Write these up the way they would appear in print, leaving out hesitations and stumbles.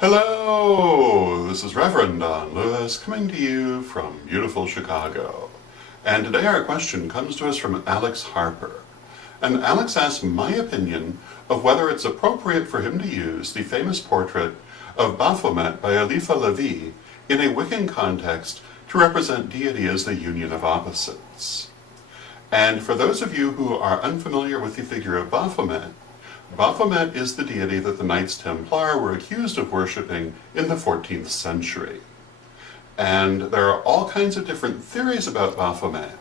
Hello, this is Reverend Don Lewis coming to you from beautiful Chicago. And today our question comes to us from Alex Harper. And Alex asks my opinion of whether it's appropriate for him to use the famous portrait of Baphomet by Eliphas Levi in a Wiccan context to represent deity as the union of opposites. And for those of you who are unfamiliar with the figure of Baphomet, Baphomet is the deity that the Knights Templar were accused of worshipping in the 14th century. And there are all kinds of different theories about Baphomet,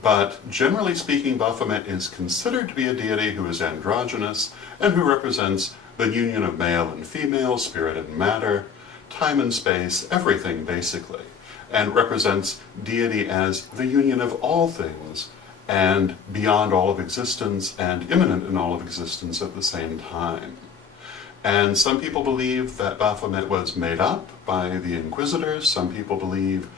but generally speaking, Baphomet is considered to be a deity who is androgynous and who represents the union of male and female, spirit and matter, time and space, everything basically, and represents deity as the union of all things, and beyond all of existence and immanent in all of existence at the same time. And some people believe that Baphomet was made up by the Inquisitors. Some people believe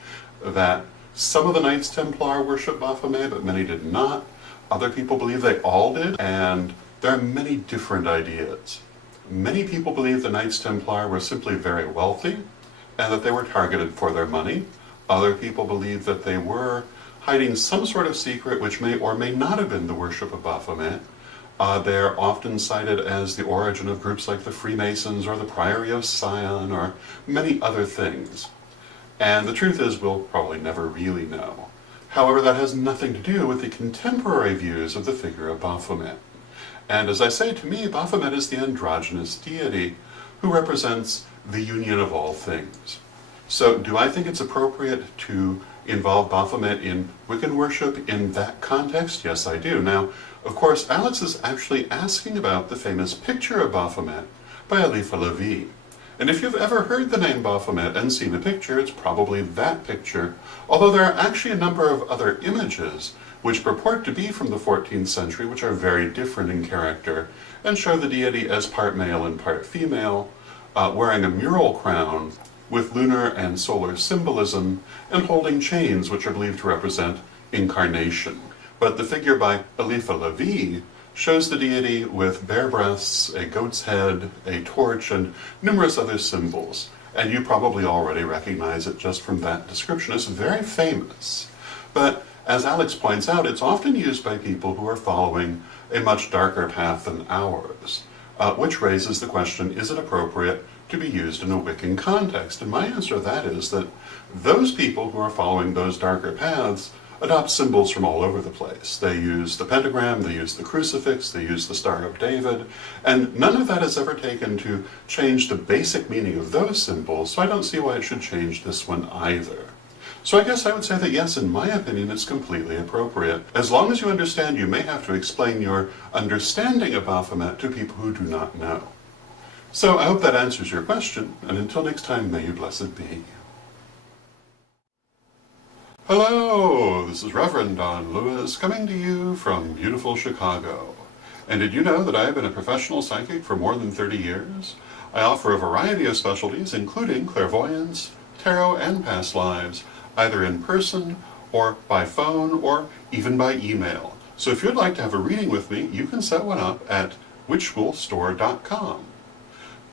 that some of the Knights Templar worship Baphomet, but many did not. Other people believe they all did, and there are many different ideas. Many people believe the Knights Templar were simply very wealthy and that they were targeted for their money. Other people believe that they were hiding some sort of secret which may or may not have been the worship of Baphomet. They're often cited as the origin of groups like the Freemasons or the Priory of Sion or many other things. And the truth is, we'll probably never really know. However, that has nothing to do with the contemporary views of the figure of Baphomet. And as I say, to me, Baphomet is the androgynous deity who represents the union of all things. So do I think it's appropriate to involve Baphomet in Wiccan worship in that context? Yes, I do. Now, of course, Alex is actually asking about the famous picture of Baphomet by Eliphas Levi. And if you've ever heard the name Baphomet and seen a picture, it's probably that picture, although there are actually a number of other images which purport to be from the 14th century, which are very different in character, and show the deity as part male and part female, wearing a mural crown with lunar and solar symbolism, and holding chains which are believed to represent incarnation. But the figure by Eliphas Levi shows the deity with bare breasts, a goat's head, a torch, and numerous other symbols. And you probably already recognize it just from that description. It's very famous. But as Alex points out, it's often used by people who are following a much darker path than ours, which raises the question, is it appropriate to be used in a Wiccan context? And my answer to that is that those people who are following those darker paths adopt symbols from all over the place. They use the pentagram, they use the crucifix, they use the Star of David, and none of that is ever taken to change the basic meaning of those symbols, so I don't see why it should change this one either. So I guess I would say that yes, in my opinion, it's completely appropriate. As long as you understand, you may have to explain your understanding of Baphomet to people who do not know. So I hope that answers your question, and until next time, may you blessed be. Hello, this is Reverend Don Lewis coming to you from beautiful Chicago. And did you know that I have been a professional psychic for more than 30 years? I offer a variety of specialties, including clairvoyance, tarot, and past lives, either in person, or by phone, or even by email. So if you'd like to have a reading with me, you can set one up at witchschoolstore.com.